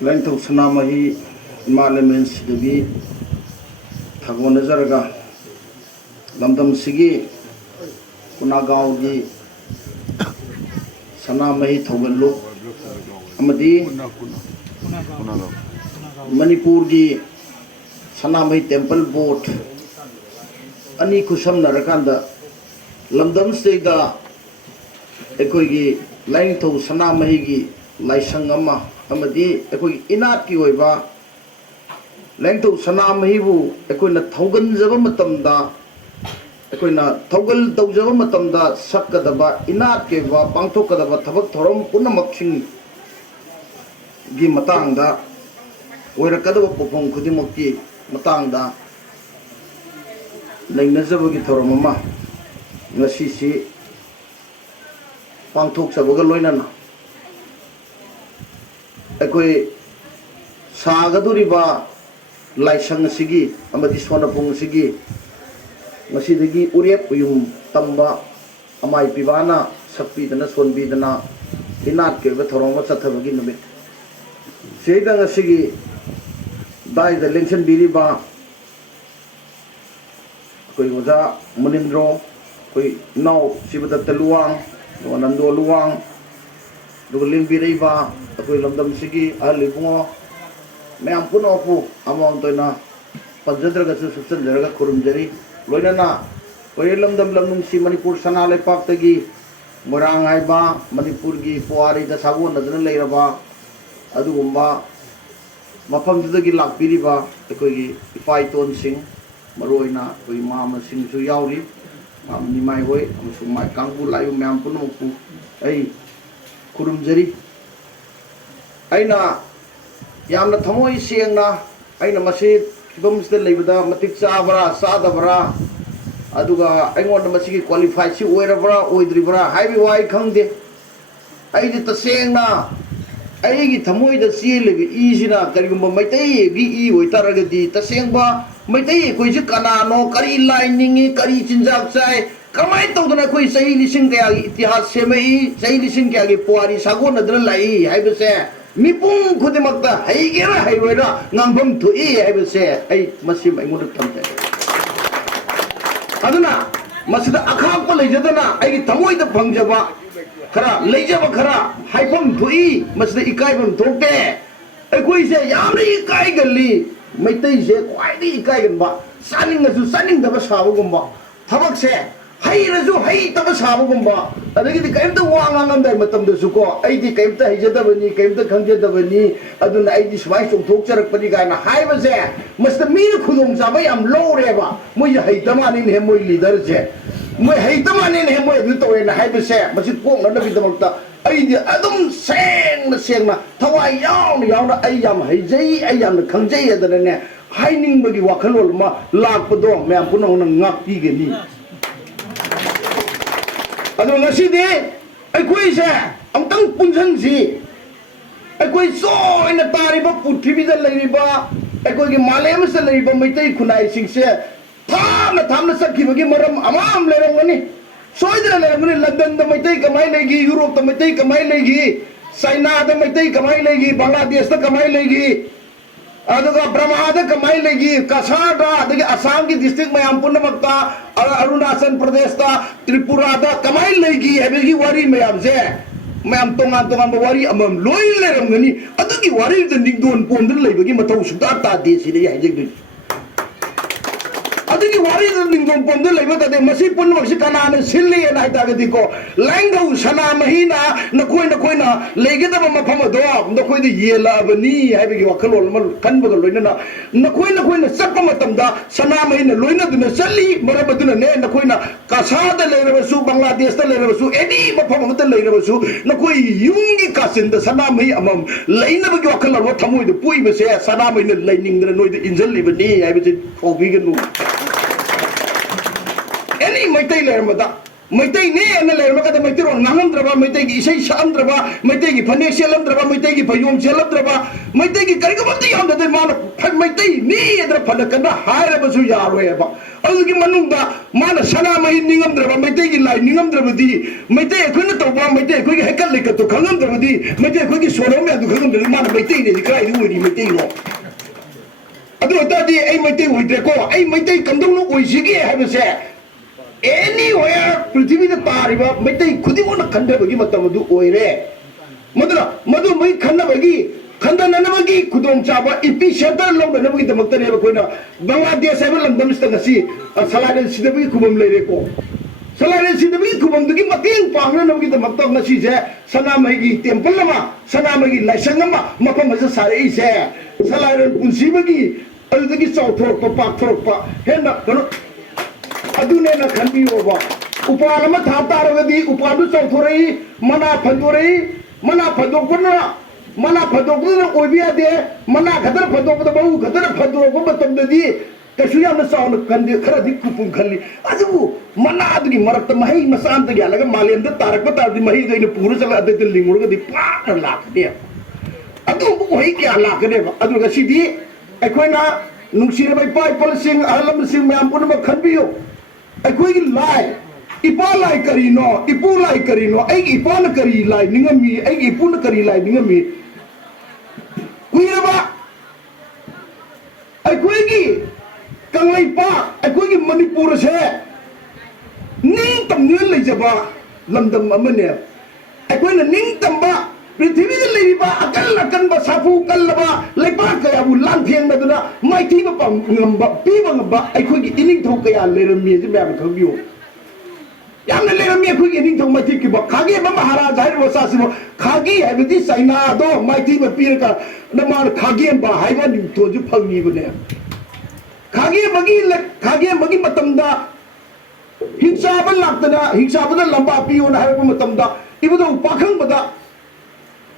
Lengthau Sanamahi Malamens Dagi Tagonazaraga Lamdam Sigi Kunagaugi Sanamahi Thoganlu Amadi Manipurgi Sanamahi Temple Boat Ani Kusam Narakanda Lamdam Sega Ekoigi Lengthau Sanamahi Laisangama Amadi Ekoi Inat Ki Oiba Lengthau Sanamahibu Ekoina Thogan Java Matamda Ekoina Thogal Tawjava Matamda Sakadaba Inat Keva Pangthokadaba Thabak Thorom Punamaksing Gi Matangda Oirakadaba Popong Kudimokki Matangda Lainazabagi Thoromama Ngasisi Pangthok Sabaga Loinana Ekoi Sagaduriba Laisang Sigi Amadi Swanapong Sigi Masidagi Uriep Uyum Tamba Amai Pivana Sakpi Dana Swanbi Dana Inat Keva Thoroma Sathavagi Numit Sedang Sigi Dai the Lengsan Biriba Koi Waza Munindro Koi Now Sibata Teluang Nando Luang Duling Biriba Akoi Lamdam Sigi Ali Bungo Mayam Punoku Among Toina Panjadraga Subsanjaraga Kurumjari Loinana Koi Lamdam Lamdam Si Manipur Sanale Paktagi Morang Haiba Manipurgi Puari da Sabu Nadana Lairaba Adugumba Mapam Dagi Lak Biriba Akoi Ifai Ton Sing Maroina Koi Mama Sing Su Yauri Nimai Hoi Amusumai Kangbu Layu Mayam Punoku Ay Kurumjari Aina Yamna Thamoi Siangna Aina Masid Kibamsda Lebada Matik Sabara Sadabara Aduga Aingon Masiki qualified Si Oirabara Oidribara Highway Wai Kangde Aidi Tasengna Aigi Thamoi da Silevi Isina Karigumba Maitai Gi Oitaragadi Tasengba Maitai Koisi Kanano Kari Lining Kari Chinjak Sai Kamai Todana Koi Sai Lising Kaya Itihas Semai Sai Lising Kaya Puari Sagona Dralai Haibase Mipung Kudimakta Haigera Haivera Nambam to E Haibase Ai Masim Aingoda Tamta Aduna Masida Akapa Lejadana Ai Tamoi the Pangjaba Kara Lejaba Kara Haipam to E Masida Ikaibam Toke Ekoi say Yami Kaigali Maitai say Quite Ikaigan Sunning as to sunning the Basavumba Tabak say Hai Razu Hai Tabasavumba Adagi came to Wang and the Matam the Suko, 80 came to Hijadavani, came to Kanjadavani, Aduna 80 Swice of Tokar Padika, High was there. Must the meal Kudum Sabai, I'm low reva. Moya hate the man in him, we leaders there. We hate the man in him, we little and high was there, but it won't not be the Mota. I don't sang the Sema, Tawai Yana, I am Hijay, I am the Kanjay, the net, hiding Bagi Wakaloma, Lak Podom, Mampuno, and not Pigani. Ado ngasi de aikoi sa amtang punjang si aikoi so ina tari ba puthribi da leiriba aikoi gi malem sa leiriba maitai khunai sing se thamna sakibagi maram amam lerangani soidra lerangani London da maitai kamai legi Europe da maitai kamai legi China da maitai kamai legi Bangladesh da kamai legi aduga Brahma da kamai legi Kasada da Assam ki district mayam punnamakta Arunachal Pradesh da Tripura da kamai legi habegi wari mayam se mayam tongan wari amam loi lerangani adugi wari da nigdon pondul leibagi matau sukta ta de si de hajeg Adigi wari da ningdon pondul leiba da de masi pun masi kanana silli na ita gadi ko Lengthau Sanamahi na nakoi na legi da mafam do nakoi de yela bani habegi wakalol mal kanbaga loina na nakoi na sappa matamda Sanamahi na loina duna salli marabaduna ne nakoi na kasada leirabasu Bangladesh da leirabasu edi mafam da leirabasu nakoi yungi kasin da Sanamahi amam leina bagi wakalol thamoi de pui base Sanamahi na leining da noi de injalli bani habegi phobiganu Any my tailor, Mada, Maitai ne na leirma kada maitai ron ngangamdraba maitai gi isai saamdraba maitai gi phane selamdraba maitai gi phayom selamdraba maitai gi karigabamti yamda mana maitai ni edra phalakana hairabasu yaroeba adugi manungda mana sana mai ningamdraba maitai gi lai ningamdrabadi maitai khuna tawba maitai khoi gi hekal lekato khangamdrabadi maitai khoi gi sorome adu khangamdraba mana maitai ne krai du ri maitai no adu tadi ai maitai hoidre ko ai maitai kandung no oisigi habase anywhere prithvi da tariba maitai khudimona khandabagi matamadu oire madu mai khandabagi khandananabagi khudong chaba epicenter longdanabagi damakta ne koina Bangladesh haiba landam stangasi salaren sidabagi khubam leire ko salaren sidabagi khubam dugi mateng pangnanabagi damakta ngasi je sanamai gi temple lama sanamai gi laisang ama mafam asa sare ise salaren punsibagi adudagi chauthorpa pakthorpa hena kano adune na khanbiyoba upal ama tha taragadi upadu chauthorei mana phadokna mana phadokna oibiya de mana khadar phadokda bau khadar phadokba matamdadi kasu yamna sauna khande khara dik kupum khalli adu mana aduni marakta mahi masam ta gyalaga malemda tarakba tardi mahi de ina pura sala adde lingurga di pa lakde adu bu hoi kya lakde adu ga sidi akoina nungsira bai pai polsing alam sing mayam punma khanbiyo akhoi lai ipa lai karino ipu lai karino ai ipa na kari lai ningami ai ipu na kari lai ningami kuiraba akhoi gi kanglai pa akhoi gi manipur se ning tam ne lai jaba lamdam amane akhoi na ning tam ba prithvi da lai ba akan ba safu kallaba lai pa kaya bu lang thiang na duna mai thi ba pam ngamba pi ba ngamba akhoi gi ining thau kaya lerami je ba khangbiyo yamna lerami akhoi gi ining thau mai thi ki ba khage ba maharaja hai wa sa si khagi hai bi saina do mai thi ba pi ka na ma khage ba hai ba ni to ju phangni bu ne khage magi matamda hingsa ba laktana hingsa ba da lamba pi on hai ba matamda ibudo pakhang ba da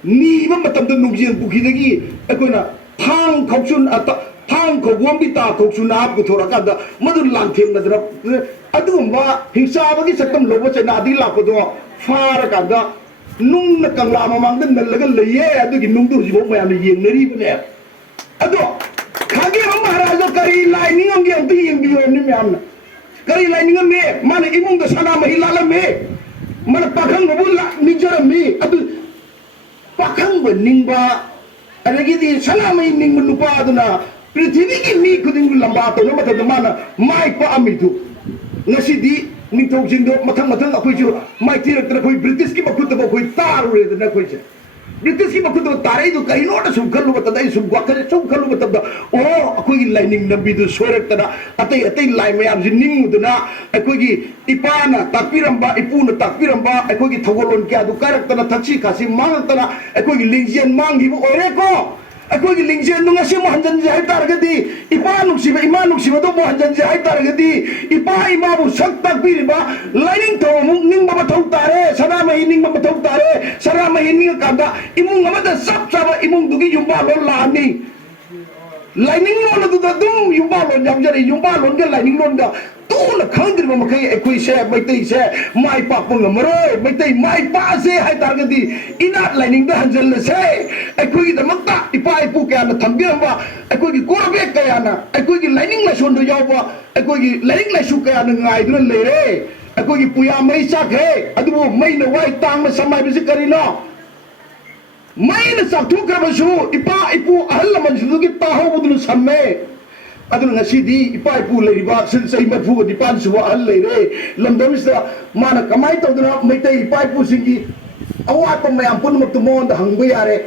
ni ba matamda nungjian pukhidagi akoina thang khoksun thang khogwam bi ta khoksun ap ku thora kada madu langtheng nadra adumba hingsa bagi sakam lobo chena adi lakodo far kada nung na kangla mamang den nalaga leye adugi nungdu jibo mayam yeng nari bune ado khage maharaja kari lai ningam gi anti yeng biyo ni myam kari lai ningam me mana imung da sana mahila me mana pakhang babu la nijara me adu pakhang ningba adagi di sanamai ning nupa aduna prithvi gi mi khuding lamba to no mata mana mai pa amidu ngasi di ni thok jing do mathang akhoi ju mai tirak tra khoi British ki makut ba khoi tar re na khoi je British ki makut ba tarai du kai no da sum khalu ba tadai sum gwa khare sum khalu ba tabda o akhoi gi lining nabi du sorak tada atai lai mayam jin ning uduna akhoi gi ipana takpiramba ipuna takpiramba akhoi gi thogolon kya du karak tana thachi khasi mang tana akhoi gi lingjian mang gi bu ore ko akhoi gi lingjian nu ngasi mo hanjan je hai tar gadi ipa nuksiba ima nuksiba do mo hanjan je hai tar gadi ipa ima bu sak takpiriba lining tho mu ning ba thau tare sana mai ning ba thau tare sana mai ning ka da imung amada sap saba imung dugi yumba lo la ni lining lo du da dum yumba lo nyam jari yumba lo ga lining lo da tu la khangdir ba makai ekoi se maitai se mai pa pung amroi maitai mai pa se hai tar gadi ina lining da hanjal le se ekoi da makta ipa ipu ka na thambir ba ekoi gi korbe ka ya na ekoi gi lining la son do yaw ba ekoi gi lining la su ka ya na ngai du le re ekoi gi puya mai sa khe adu mai na wai tang ma samai bi se kari no mai na sa thu ka ba su ipa ipu ahal man su gi ta ho bu du samme adun ngasi di ipa ipu le riba sin sai ma fu di pan su ahal le re lamdam sa mana kamai to duna mai tai ipa ipu singi awa pa mai ampun mak tu mon da hang ba yare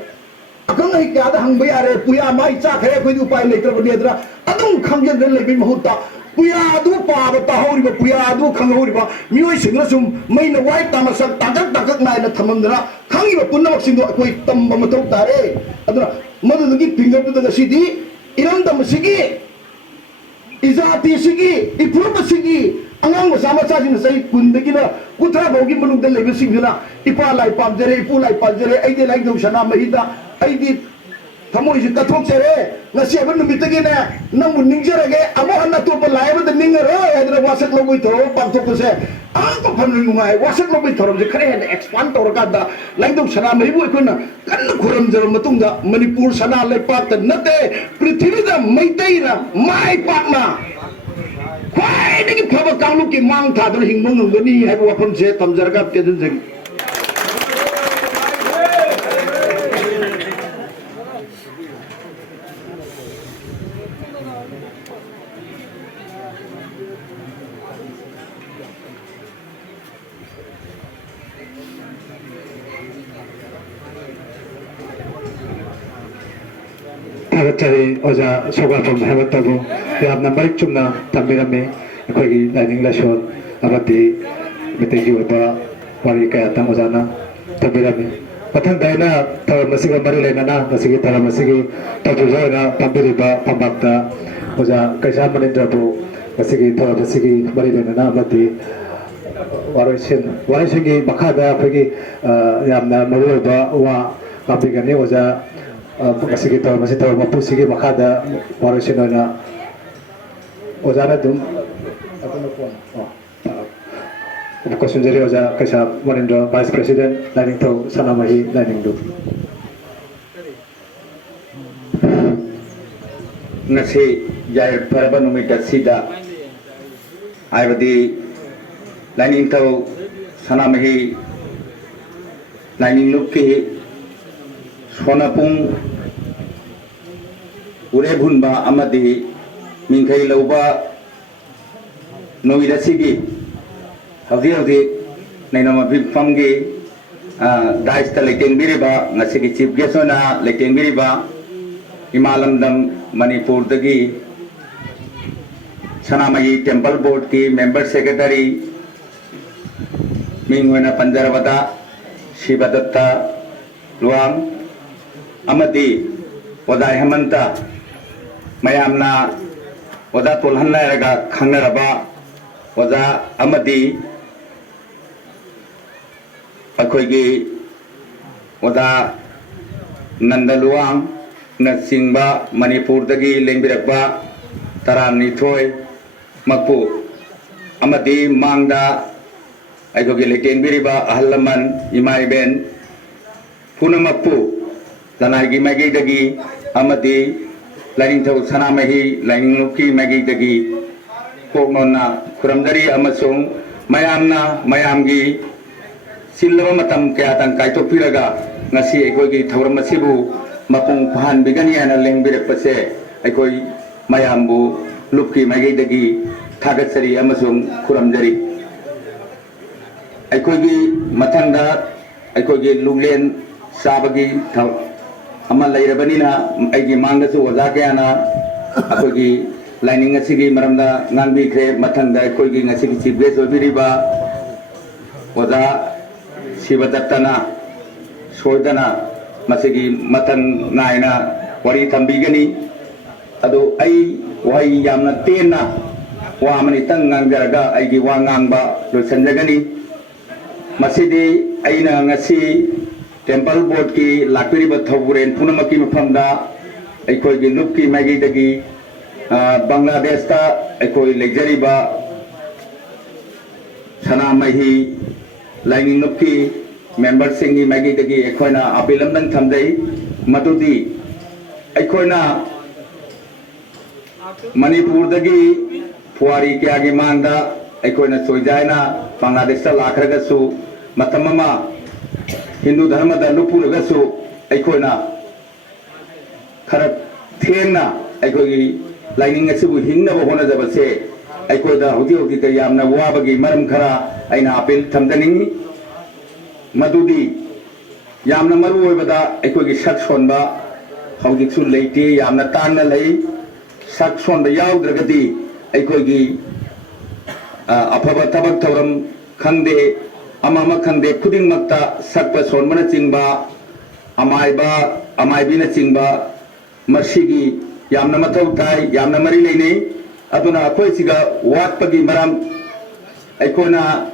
akang ai kya da hang ba yare puya mai cha khe khoi du pai le tra bani adra adun khangjen le bi mahuta puya du pa ba ta hori ba puya du khang hori ba mioi singra sum mai na wai ta ma sak takak nai na thamam dana khangi ba punna mak sing do koi tam ba ma thau tare adra madu gi finger du da si di iram dam sigi izati sigi ipurba sigi angang sama sajin sai kundagi na kutra bogi manung da lebe sing na ipa lai pamjare ipu lai pamjare ai de lai do sana mahida ai di ꯊꯃꯣꯏꯁꯤ ꯀꯠꯊꯣꯛꯆꯔꯦ ꯉꯁꯤ ꯍꯥꯏꯕ ꯅꯨꯃꯤꯠꯇꯒꯤꯅꯦ ꯅꯪꯕꯨ ꯅꯤꯡꯖꯔꯒꯦ ꯑꯃꯨꯛ ꯍꯟꯅ ꯑꯇꯣꯞꯄ ꯂꯥꯏ ꯑꯃꯗ ꯅꯤꯡꯉꯔꯣꯏ ꯍꯥꯏꯗꯅ ꯋꯥꯁꯛ ꯂꯧꯕꯒꯤ ꯊꯧꯔꯝ ꯄꯥꯡꯊꯣꯛꯄꯁꯦ ꯑꯉꯛꯄ ꯐꯝꯅ ꯅꯨꯡꯉꯥꯏ ꯋꯥꯁꯛ ꯂꯧꯕꯒꯤ ꯊꯧꯔꯝꯁꯦ ꯈꯔ ꯍꯦꯟꯅ ꯑꯦꯛꯁꯄꯥꯟ ꯇꯧꯔꯀꯥꯟꯗ ꯂꯥꯏꯅꯤꯡꯊꯧ ꯁꯅꯥꯃꯍꯤꯕꯨ ꯑꯩꯈꯣꯏꯅ ꯀꯟꯅ ꯈꯨꯔꯨꯝꯖꯔꯕ ꯃꯇꯨꯡꯗ ꯃꯅꯤꯄꯨꯔ ꯁꯅꯥ ꯂꯩꯄꯥꯛꯇ ꯅꯠꯇꯦ ꯄ꯭ꯔꯤꯊꯤꯕꯤꯗ ꯃꯩꯇꯩꯅ ꯃꯥꯏ ꯄꯥꯛꯅ ꯈ꯭ꯋꯥꯏꯗꯒꯤ ꯐꯕ ꯀꯥꯡꯂꯨꯞꯀꯤ ꯃꯥꯡ ꯊꯥꯗꯨꯅ ꯍꯤꯡꯕ ꯉꯝꯒꯅꯤ ꯍꯥꯏꯕ ꯋꯥꯐꯝꯁꯦ ꯊꯝꯖꯔꯒ ꯇꯦꯟꯖꯟꯖꯒꯤ ꯊꯥꯒꯠꯆꯔꯤ ꯑꯣꯖꯥ ꯁꯣꯒꯥꯐꯝ ꯍꯦꯃꯟꯇꯕꯨ ꯌꯥꯝꯅ ꯃꯔꯤꯛ ꯆꯨꯝꯅ ꯊꯝꯕꯤꯔꯝꯃꯤ ꯑꯩꯈꯣꯏꯒꯤ ꯂꯥꯏꯅꯤꯡ ꯂꯥꯏꯁꯣꯟ ꯑꯃꯗꯤ ꯃꯩꯇꯩꯒꯤ ꯑꯣꯏꯕ ꯋꯥꯔꯤ ꯀꯌꯥꯇꯪ ꯑꯣꯖꯥꯅ ꯊꯝꯕꯤꯔꯝꯃꯤ ꯃꯊꯪꯗ ꯑꯩꯅ ꯊꯧꯔꯝ ꯑꯁꯤꯒ ꯃꯔꯤ ꯂꯩꯅꯅ ꯉꯁꯤꯒꯤ ꯊꯧꯔꯝ ꯑꯁꯤꯒꯤ ꯇꯧꯕꯤꯕ ꯑꯣꯏꯅ ꯄꯥꯡꯊꯣꯛꯂꯤꯕ ꯐꯝꯄꯥꯛꯇ ꯑꯣꯖꯥ ꯀꯩꯁꯥ ꯃꯅꯤꯟꯗ꯭ꯔꯕꯨ ꯉꯁꯤꯒꯤ ꯊꯧꯔꯝ ꯑꯁꯤꯒꯤ ꯃꯔꯤ ꯂꯩꯅꯅ ꯑꯃꯗꯤ ꯋꯥꯔꯣꯏꯁꯤꯟꯒꯤ ꯃꯈꯥꯗ ꯑꯩꯈꯣꯏꯒꯤ ꯌꯥꯝꯅ ꯃꯔꯨꯑꯣꯏꯕ ꯋꯥ ꯉꯥꯡꯕꯤꯒꯅꯤ ꯑꯣꯖꯥ ꯉꯁꯤꯒꯤ ꯊꯧꯔꯝ ꯑꯁꯤ ꯊꯧꯔꯝ ꯃꯄꯨꯁꯤꯒꯤ ꯃꯈꯥꯗ ꯋꯥꯔꯣꯏꯁꯤꯟ ꯑꯣꯏꯅ ꯑꯣꯖꯥꯅ ꯑꯗꯨꯝ ꯀꯣꯏꯁꯟꯖꯔꯤ ꯑꯣꯖꯥ ꯀꯩꯁꯥ ꯃꯅꯤꯟꯗ꯭ꯔ ꯚꯥꯏꯁ ꯄ꯭ꯔꯦꯁꯤꯗꯦꯟ ꯂꯥꯏꯅꯤꯡꯊꯧ ꯁꯅꯥꯃꯍꯤ ꯂꯥꯏꯅꯤꯡꯂꯨ ngasi yairparaba numit asida haibadi lainingthau sanamahi lainingluki sonapung urebhunba amadi mingkai lauba numit asigi hauji nainama bifamgi daista leitengbiriba ngasigi chief guest ona leitengbiriba हिमालंदम मणिपुर दगी सनामही टेम्पल बोर्ड की मेंबर सेक्रेटरी मिंगोना पंजरवदा शिवदत्ता लुआंग अमदी ओदा हेमंता मयामना ओदा तोलहन्नायरगा खंगरबा ओदा अमदी अखोइगी ओदा नंदलुआंग नसिंगबा मणिपुर दगी लेंबिरकबा तरानिथोय मकपु अमदी मांगदा अयोगी लेटेंबिरिबा अहलमन इमाइबेन पुनमकपु लनाइगी मैगी दगी अमदी लाइनिंगथौ सनामही लाइनिंगलुकी मैगी दगी कोगनोना खुरमदरी अमसुंग मयामना मयामगी सिल्लबा मतम कयातंग काइथोपिरगा ngasi अयोगी थौरम असिबु mapung pahan bigani ana lengbirak pase aikoi mayambu lupki magai dagi thagatsari amasung kuramjari aikoi gi mathangda aikoi gi luglen sabagi ama lairabani na aigi mangda su oza kayana aikoi gi lining asigi maramda ngangbi kre mathangda aikoi gi ngasigi chief guest obiriba oza Shivadattana soidana masigi matang naina wari thambigani adu ai wai yamna tena wa mani tang ngangjaraga aigi wa ngangba losanjagani masidi aina ngasi temple board ki lakpiriba thoburen punamaki mafamda aikoi gi nupki magi dagi bangladesh ta aikoi lejariba sanamahi lining nupki member singi magi dagi ekhona apilam nang thamdai madudi ekhona manipur dagi puari kya gi mangda ekhona soijaina bangladesh ta lakhraga su matamama hindu dharma da lupuraga su ekhona khara thengna ekhoi lining asibu hingna ba hona jabase ekhoi da hudi hudi ka yamna wabagi maram khara aina apil thamdaningi madudi yamna maru oibada aikogi sak sonba haudik su leite yamna tanna lei sak sonba yaudragadi aikogi afaba tabak thauram khangde amama khangde khuding makta sakpa sonbana chingba amaibina chingba masigi yamna mathau tai yamna mari leine aduna akoi siga watpagi maram aikona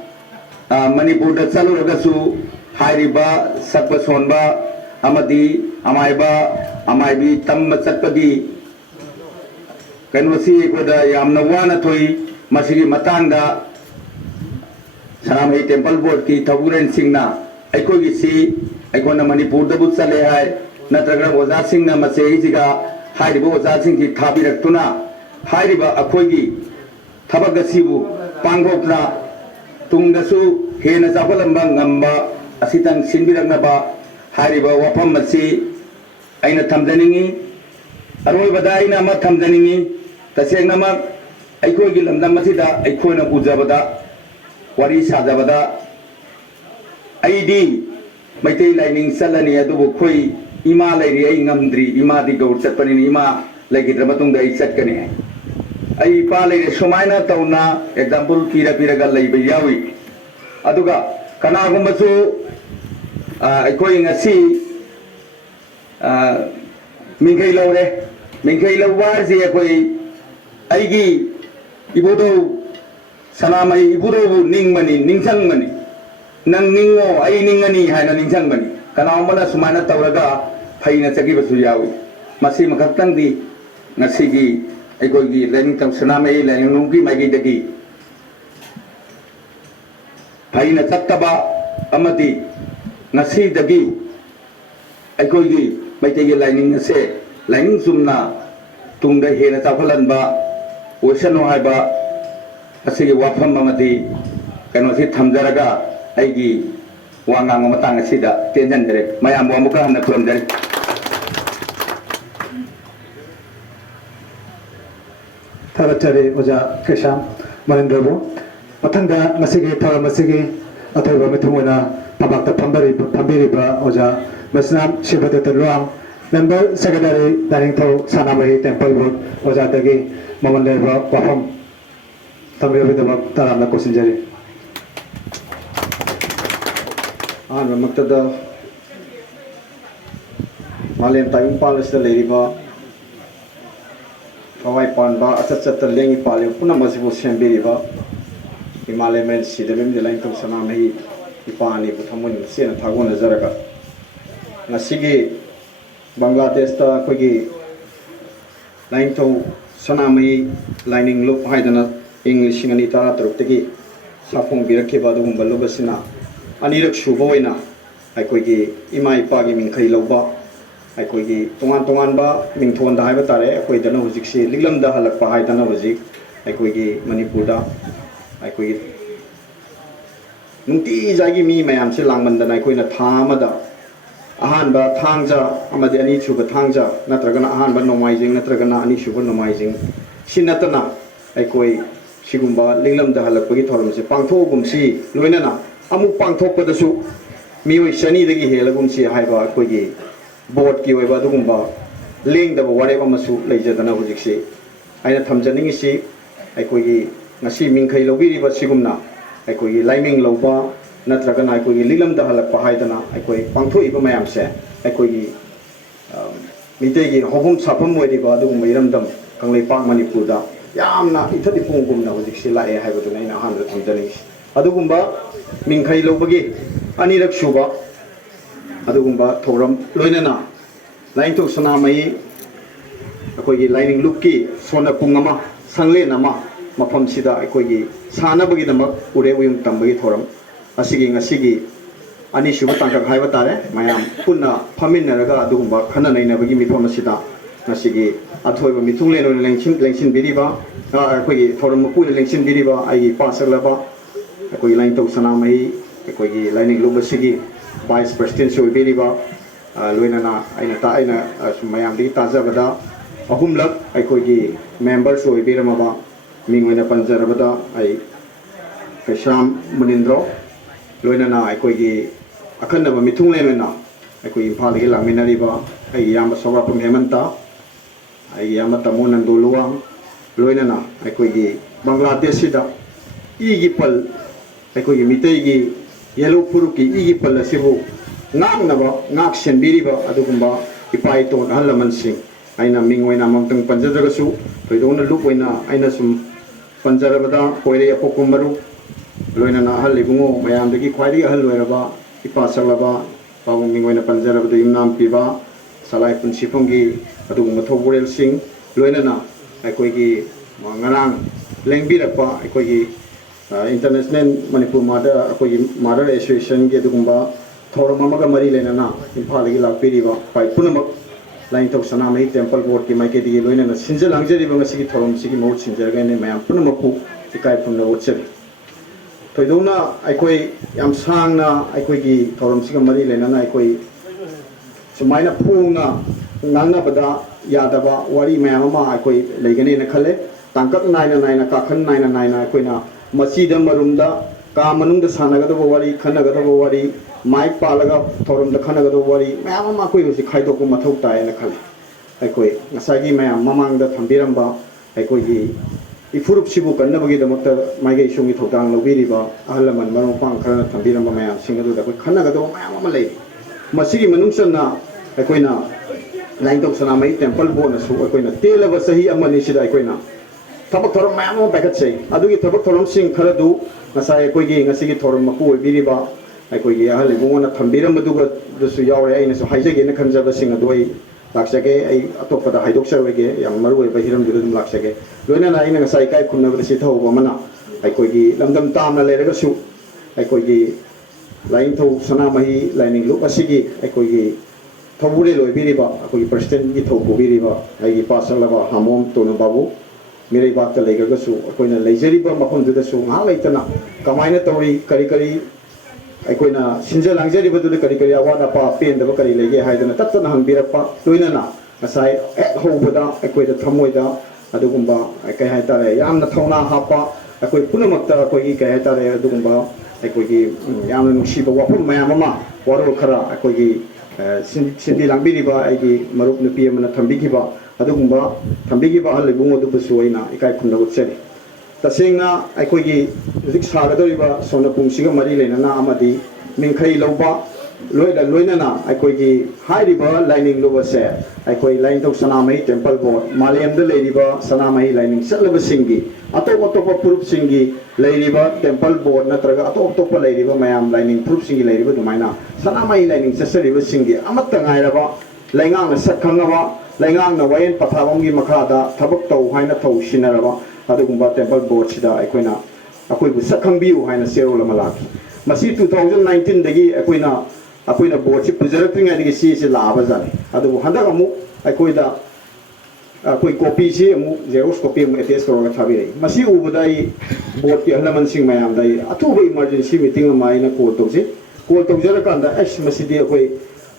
manipur da chaluragasu hairiba sakpa sonba amadi amaiba amaibi tamma chatpagi kanosi koda yamna wana thoi masigi matangda Sanamai Temple Board ki thaburen singna aikogi si aikona Manipur da but chale hai natraga oza singna masei jiga hairibo oza sing ki thabiraktuna hairiba akoigi thabagasibu pangokna tungdasu hena jabalamba ngamba asitang sinbiraknaba hairiba wafam masi aina thamjaningi aroibada aina ama thamjaningi tasengna ma aikogi lamdam masida aikona ujabada wari sajabada aidi maitai laining salani adubu khoi ima lairi ai ngamdri ima di gaur chatpani ima lagidra matung dai chatkani ai pa lairi somaina tauna example pira gal lai bayawi aduga kana gumbasu aikoi ngasi mingai lawar je aikoi aigi ibodo Sanamai iburubu ningmani ningsangmani nang ningo ai ningani haina ningsangmani kana amana sumana tawraga phaina chagi basu yawi masi makaktang di ngasigi aigogi lening tang sanamai lening nungki magi dagi phaina chattaba amadi ngasi dagi aigogi maitegi lening ase lening sumna tungda hena chaphalanba oceano haiba asigi wafam amadi kanosi thamjaraga aigi wangang matang asida tenjanjare mayam bo amuka hanna khurumjare Thagatari Oja Kesham Marendrabu Matanga Masigi Thara Masigi Athoiba Mithungona Pabakta Pambiriba Oja Masnam Shibata Ruang Member Secretary Daningtho Sanamai Temple Board Oja Dagi Mamandeva Wafam Tambiyavidabak Taramna Kosinjari Maktada Malem Tayung Palas na Leriba Kawai Panba Atat Lengi Palio Puna Masibu Sembiriba Himalayan Sidabim de Lain Tong Sanamahi Ipani Putamun Sena Taguna Zaraga Nasigi Bangladesh ta Kogi Lain Tong Sanamahi Lining Loop Haidana English ngani tara taruk tegi safong birakhe badu humbalu basina anirak shuboina aikoigi imai pagi mingkhai loba aikoigi tongan ba mingthon da haiba tare akoi dana hujik se liglam da halak pa hai dana hujik aikoigi Manipur da aikoigi nungti jagi mi mayam se langman dana aikoina thama da ahan ba thangja amadi ani chuba thangja natragana ahan ba nomaijing natragana ani shuba nomaijing sinatana aikoi Sigumba linglam da halakpagi thoramse pangthogumsi loinana amu pangthokpadasu mioi shani dagi helagumsi haiba akoigi board ki oiba dugumba lengdaba wareba masu leijadana hujikse aina thamjaningi si aikoigi ngasi mingkhai lobiriba sigumna aikoigi laiming loba natragana aikoigi linglam da halakpa haidana aikoi pangthoiba mayamse aikoigi mitegi hobum sapam oiriba dugumba iramdam kanglaipak Manipur da yamna ithadi pungumna hujikse lae haibaduna ina hanra thamjani adugumba mingkhai lobagi anirak shuba adugumba thoram loinana laintok sanamai akoigi lining lukki sona pungama sangle nama mafam sida akoigi sanabagi dama ure uyung tambagi thoram asigi ani shuba tangkak haiba tare mayam punna phaminaraga adugumba khana nainabagi mifam sida ngasigi athoiba mitunglen on lengsin biriba akoigi thoram pu lengsin biriba ai pasaglaba akoigi laintok sanamai akoigi lining lubasigi vice president so biriba loinana aina mayam di tajabada ahumlak aikoigi members so biramaba mingwena panjarabada ai Kesham Munindro loinana aikoigi akhanaba mitunglemena aikoigi Imphal gi laminariba ai yamba sawapam hemanta ai yamba tamunan duluang loinana aikoigi Bangladesh sida igi pal aikoigi miteigi yellow puruki igi pal asibu ngak senbiriba adugumba ipai to halaman sing aina mingwaina mamtang panjadagasu toidona lukoina aina sum panjarabada koire apokumaru loinana halibungo mayamdagi khwaidi hal loiraba ipa saglaba pawung mingwaina panjarabada imnam piba salai punsifonggi adugumba thoburelsing loinana aikoigi ngarang lengbirapa aikoigi international manipur mother association gi adugumba thorum amaga mari lenana imphal gi lakpiriba pai punamak lain thok sanamai temple board ki maike di loinana sinjal langjeri banga sigi thorum sigi mau sinjaraga ne mayam punamakku ikai phumna wotsari thoidona aikoi yam sangna aikoigi thorum siga mari lenana aikoi sumaina phungna ngangna bada yadaba wari mayam ama aikoi leigani na khale tangkak naina kakhan naina aikoina masida marumda ka manungda sanagadaba wari khanagadaba wari mai palaga thorum da khanagadaba wari mayam ama koi hosi khaidokku mathau tai na khale aikoi ngasagi mayam mamangda thambiramba aikoigi ifurup sibu kannabagi damakta maiga isungi thotang lobiriba ahalaman marong pang khana thambiramba mayam singadu da koi khanagadaba mayam ama lei masigi manungsanna aikoina laindok sanamai temple board na su aikoina telaba sahi amani sida aikoina tabak thorum mayam ama pakat sei adugi tabak thorum sing kharadu ngasai aikoigi ngasigi thorum maku obiriba aikoigi ahal ibungona thambiramba duga dusu yaure aina su haijage na khanjaba sing adu ai laksage ai atopada haidok sarwege yang maru ba hiram dum laksage loina na ina ngasai kai khunna ba si thau ba mana aikoigi lamdam tamna leraga su aikoigi lain thau sanamahi laining lu asigi aikoigi thobure loibiriba aikoigi president gi thau biriba ai pasalaba hamom tonu babu mere baat ta lega su akoina leijeriba mafum du da su nga laitana kamaina tawri kari aikoina sinja langjeriba du kari awada pa pen da kari lege haidana tatna hangbirapa loina na asai hobada aikoida thamoida adugumba kai haitare yamna thona hapa akoi punamakta akoi kai haitare adugumba aikoigi yamna nungsiba wafum mayam ama waro khara aikoigi sindi langbiriba aigi marup nupi amana thambigiba adugumba thambigiba halibungo du busuina ikai khunda utseri tasengna aikoigi zik sagadoriba sona pungsiga mari lenana amadi mingkhai loba loinana aikoigi hairiba lining loba se aikoi line tok sanamai temple board malem da leiriba sanamai lining satlaba singi atop purup singi leiriba temple board natraga atop leiriba mayam lining purup singi leiriba dumaina sanamai lining sasariba singi amatta ngairaba laingang na sakhangaba laingang na wayen pathabam gi makhada thabak tau haina thau sinaraba adugumba temple board sida aikoina akoi bu sakhangbiu haina serol malaki masi 2019 dagi akoina board si pujarakringa digi si laba jani adu handak amu akoida akoi copy si amu xerox copy amu attach koroga thabirei masi ubudai board ki halaman sing mayam dai atuba emergency meeting amaina call tawjara kanda as masi di akoi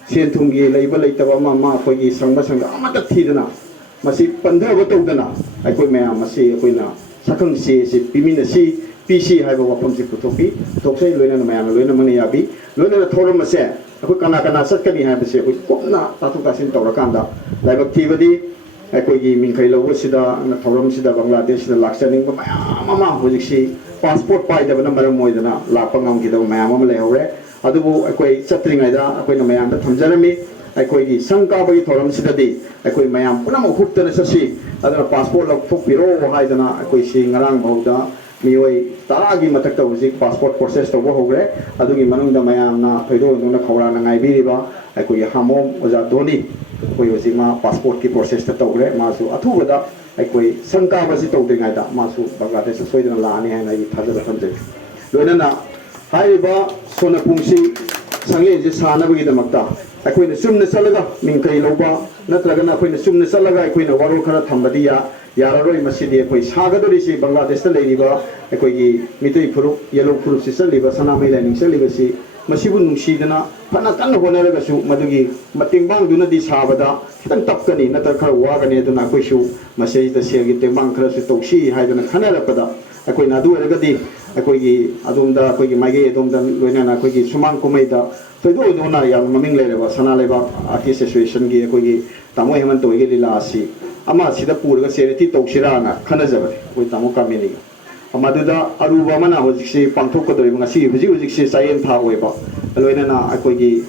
senthungi leiba leitaba ma akoi sangba amata thidana masi pandhaba tawdana akoi mayam masi akoina sakhang si pimina si PC hai ba wapam si putopi toksai loina na mayam loina mani yabi loina thorum ase akoi kana satkani hai base akoi kopna tatu kasin tawrakanda laibak thibadi akoi gi mingkhai logo sida na thorum sida Bangladesh da laksaning ba mayam ama hojiksi passport pai da number moidana lapangam gi da mayam ama lehore adubu akoi chatringai da akoi na mayam da thamjarami akoi gi sangka ba gi thorum sida di akoi mayam puna mo hupta na sasi adana passport lok thokpiro haidana akoi si ngarang bauda mioi taragi matakta hojik passport process to bo hogre adugi manungda mayam na thoido nuna khawra na ngai biriba akoi hamom oja doni akoi hojik ma passport ki process ta togre masu athubada akoi sangka ba si togdingai da masu Bangladesh soidana laani haina gi thajara thamje loinana haiba sona pungsi sange je sana bagi damakta akoina sumna salaga mingkai loba natragana akoina sumna salaga akoina waro khara thambadi yararoi masidi akoi sagadori si Bangladesh ta leiriba akoi gi mitoi furup yellow furup si saliba sanamai lining saliba si masibu nungsidana phana kan honaraga su madugi matingbang duna di sabada kitang tapkani natar khara wagani aduna akoi su masai ta segi tingbang khara su toksi haidana khanarapada akoi nadu eragadi akoi gi adumda akoi gi mage adumda loinana akoi gi sumang kumaida toido dona yang maming lereba sana leba artist association gi akoi gi tamo heman toige lila asi ama sida purga seriti toksirana khanajabare koi tamo kamini amaduda aruba mana hojiksi pangthokkodori ngasi hujiksi sayen tha oiba loinana akoi gi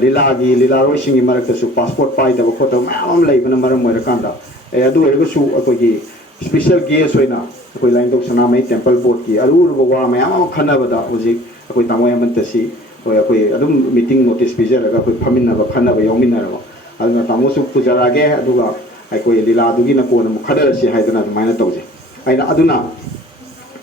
lila roi singi marakta su passport pai da photo mam leibana maram moira kanda adu ergo su akoi gi special guest hoina akoi line dok sanamai temple board ki arur bawa mayam khanabada hojik akoi tamo heman tasi akoi adum meeting notice pijaraga akoi phaminna ba khanaba yawminna aduna tamusu pujarage aduga aikoi lila dugi na kona mu khadar si haidana dumaina tawje aina aduna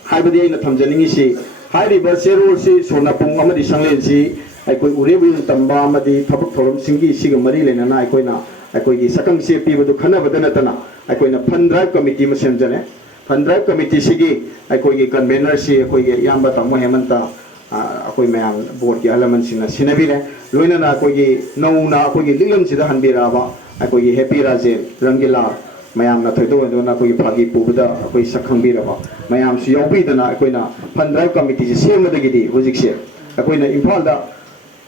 haibadi aina thamjaningi si hairi ba serol si sonapung amadi sanglen si aikoi urebu tamba amadi thabak thorom singi siga mari lena na aikoi na aikoi gi sakam se pi badu khana badana tana aikoi na fund drive committee ma semjane fund drive committee sigi aikoi gi convener si aikoi gi yamba tamo hemanta akoi mayam board ki alaman sina sinabire loina na akoi gi nauna akoi gi lilam sida hanbira ba akoi gi happy raje rangila mayam na thoido do na akoi phagi pubada akoi sakhangbira ba mayam su yobi dana akoi na fund drive committee si sema da gidi hojik se akoi na imphal da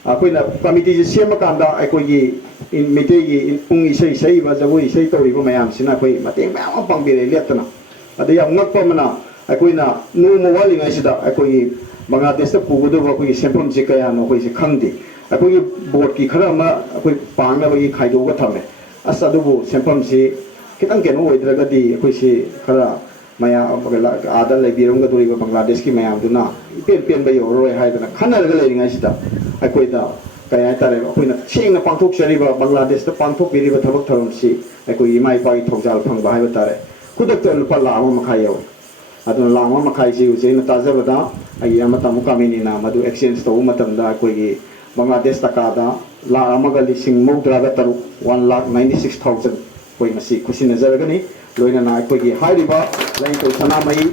akoi na committee si sema kanda akoi gi in mete gi pung isai sai ba jagoi isai tori ba mayam sina akoi mateng mayam pangbire letana ada yang ngakpa mana akoi na nu mo wali ngai sida akoi gi Bangladesh ta pugudo ba koi sempom je kaya no koi se khangdi akoi board ki khara ma akoi pangna ba gi khaido ga thame asa du bu sempom si kitang keno oidra ga di akoi si khara maya bagala ada le birong ga duri ba Bangladesh ki maya du na pen ba yo roi hai da khana ga le ngai sida akoi da kaya tare akoi na ching na pangthok seri ba Bangladesh ta pangthok biri ba thabak tharom si akoi mai pai thokjal phang ba hai ba tare kudak ta lupa la ma khai yo aduna lama makai si use na taza bada ai ama tamu kamini na madu exchange to matam da koi gi Bangladesh takada la amaga lising mudra ga taru 1,96,000 koi masi kusina zaragani loina na koi gi hairiba lain to sanamai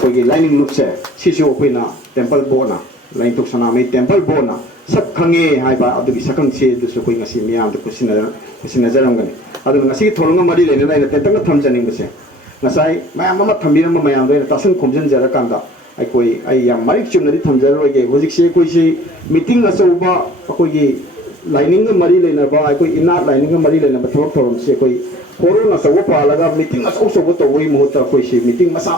koi gi lining loop se sisu koi na temple bona lain to sanamai temple bona sak khange hai ba adu gi sakang se du so koi ngasi miam de kusina zarangani adu ngasi tholunga mari le na tetang thamjaning base ngasai mayam ama thambira ma mayam re tasun khomjin jara kanda ai koi ai yam marik chumnari thamjar ro ge hojik se koi si meeting asoba koi gi lining mari lena ba ai koi ina lining mari lena ba thok thorom se koi corona so pa laga meeting aso so to woi mohta koi si meeting masa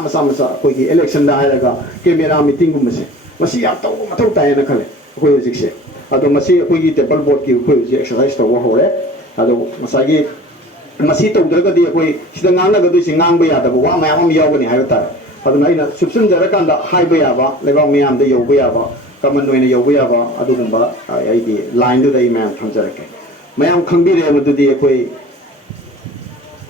koi gi election da ai laga camera meeting gum se masi ya to mathau tai na khale koi hojik se ado masi koi gi temple board ki koi ji exercise to wa hore ado masagi masi to draga di koi sida ngana ga du si ngang ba ya da wa ma am yaw ni hai ta aduna ina subsun jara kanda hai ba ya ba le ba miyam de yaw ba ya ba kaman no ina yaw ba ya ba adu gumba ai di line du dai ma tham jara ke mayam khangbi re ma du di koi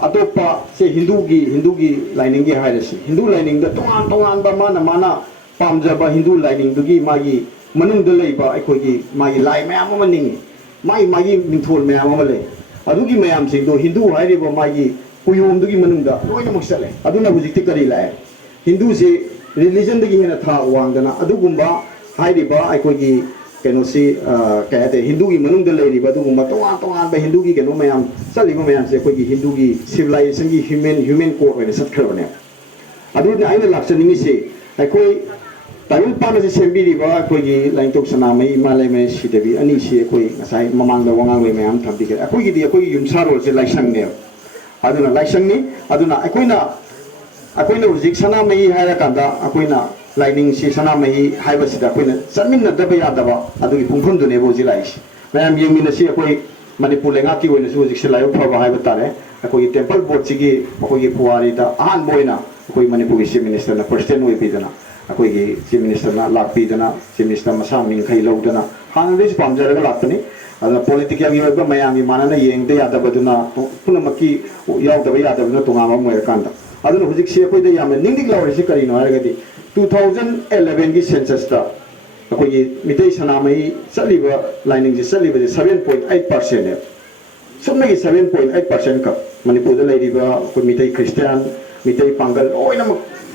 atopa se hindu gi lining gi hai rasi hindu lining da tongan ba mana pamja ba hindu lining du gi ma gi manung da lei ba ai koi gi ma gi lai mayam ma ning mai mingthol mayam ma le adugi mayam sing do hindu hairi ba magi puyom dugi manungda loina muksale aduna hujikti kari lai hindu se religion dagi hena tha wangdana adugumba hairi ba ai kogi keno si kayate hindu gi manungda leiri ba adugumba tongan ba hindu gi keno mayam sali ba mayam se kogi hindu gi civilization gi human core ne sat kharone aduna aina laksaningi se ai koi Tayo paano si sembiri ba ako gi lain tok sana may malay may si Devi ani si ako ngasay mamang da wangang may am thambi ka ako gi yumsaro si laisang ne aduna laisang ni aduna ako na ujik sana may haya kanda ako na lining si sana may haya ba si da ako na samin na dabe ya daba adu gi pungpun do ne bo ji lais mayam yung mina si ako Manipur lenga ki wena si ujik si layo pa ba haya ba tare ako gi temple board sige ako gi puwari da ahan boy na ako Manipur si minister na first ten way pidana ako gi chief minister na lakpi dana chief minister masam ning khai lo dana han ris pamjar ga lakpani ada politik yang yoba mayami manana yeng de yada baduna puna maki yaw da yada baduna tunga ma moy kanda aduna hujik se ko de yam ning dik lawri si kari no ga di 2011 gi census ta ako gi mitei sana mai saliba lining ji saliba 7.8% ne sumna gi 7.8% ka manipur da leiriba ko mitei christian mitei pangal oina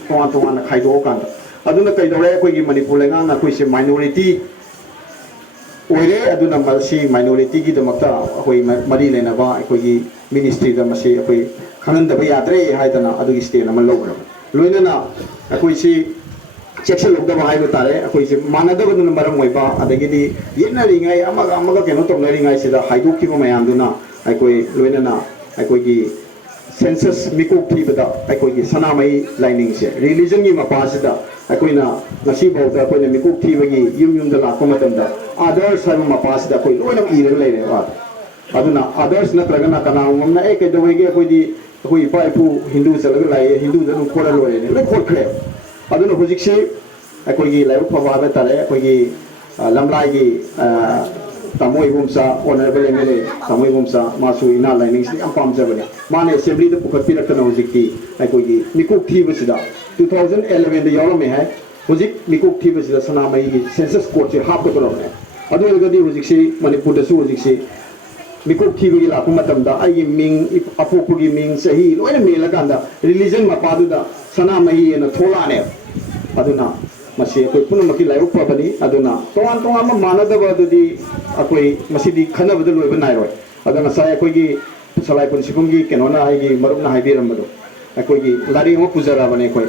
ma tuan na khai do kanda aduna kai dore ko gi manipur lenga na ko se minority oire aduna malsi minority gi damakta ko mari lena ba ko gi ministry da masi ko khanan da ba yadre haidana adu gi state na mal logra loina na ko si section log da ba haiba tare ko si manada ko dun maram moiba adagi di yena ringai amaga keno to ringai sida haidu ki ma yam duna ko loina na ko gi census mikuk thi bada ko gi sanamai lining se religion gi ma pasida akoina nasi bauta akoina mikuk thi bagi yum da la ko matamda others har ma pasida koi loina ire leire wa aduna others na tragana kana umna e ke dawai ge koi di koi pai pu hindu salaga lai hindu da ko la lore le khot khre aduna hujik se akoi gi lai phwa ba tare akoi gi lamlai gi Tamu Ibumsa, Honorable MLA, Tamu Ibumsa, Masu Ina Lining, Ampam Javani, Mane Assembly the Pukapira Kanoziki, Aikogi, Mikuk Tivasida, 2011 the Yolame, Huzik, Mikuk Tivasida Sanamai, Census Court, half the Corona. Other Gadi Huziksi, Manipur Suziksi, Mikuk TV la kumatamda ay ming apupugi ming sahi lo ene melaganda religion mapaduda sanamai na thola ne aduna masi koi puno maki lai uppa bani aduna toan toan ma manadaba dudi akoi masidi khana badu loiba nai roi aduna sai koi gi salai punsipum gi kenona ai gi marumna haibiram badu akoi gi lari mo pujara bane koi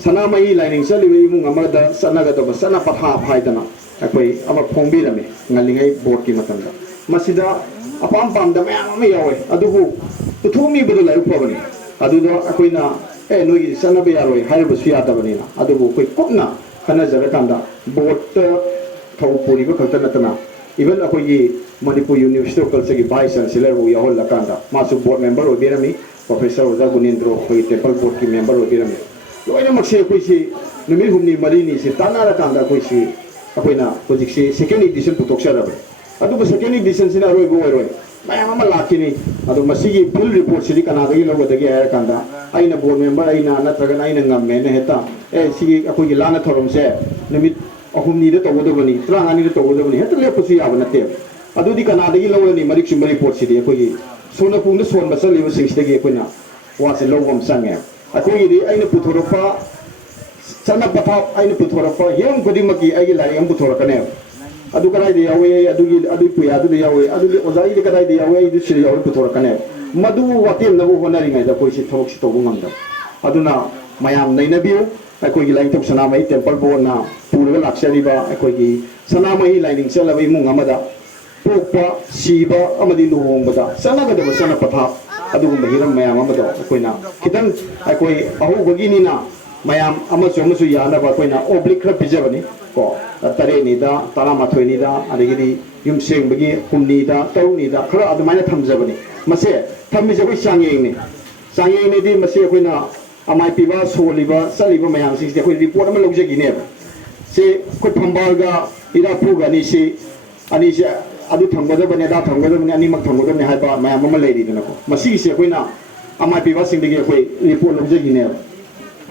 sanamai lining saliwe imung amada sanaga da sana patha phaidana akoi ama phongbirame ngalingai board ki matamda masida apam pam da mayam ma yawe adubu tuthumi bedu lai upabani adudo akoina noi sana be yaroi haibu suya da bani na adubu koi kopna kana jara kanda board thau puri ko khata natana even akoi Manipur University of Culture ki vice chancellor wo yahol la kanda masu board member obirami professor Oza Gunindro koi temple board ki member obirami loina makse koi si numi humni marini si tanara kanda koi si akoina project si second edition putok sara ba adu second edition sina roi go roi mayam ama lakini adu masigi full report sidi kana dagi logo dagi aya kanda aina board member aina natraga aina ngamme ne heta sigi akoi lana thorom se numit ahum ni de togodo bani tranga ni de togodo bani heta le pusi aba nate adu di kana dagi logo ni marik sim report sidi akoi sona pung de son basal liwa sing sidi akoi na wa se logom sange akoi di aina puthoropa sana patha aina puthoropa yem godi maki ai lai am puthorokane adu kanai de yawe adu puya adu de yawe adu ozai de kanai de yawe idu siri yawe puthorokane madu watem nabu honari ngai da koi si thok si tobu ngamda aduna mayam naina biu akoi gi lain tok sanamai temple bo na purga laksari ba akoi gi sanamai lining sela bai mung amada pokpa siba amadi luhong bada sana ga de sana patha adu gum hiram mayam amada akoi na kitan akoi ahu bagi ni na mayam amasu yana ba akoi na oblique khra pijabani ko tare ni da tara mathoi ni da adigi yum seng bagi humni da tau ni da khra adu maina thamjabani mase thammi jabai sangye ni di mase akoi na amai piba soliba saliba mayam sing de akoi report ama logjagi ne se ko thambal ga ira pu ga ni se ani se adu thangada bane da thangada bane ani mak thangada ne hai ba mayam ama leiri dana ko masi se akoi na amai piba sing de akoi report logjagi ne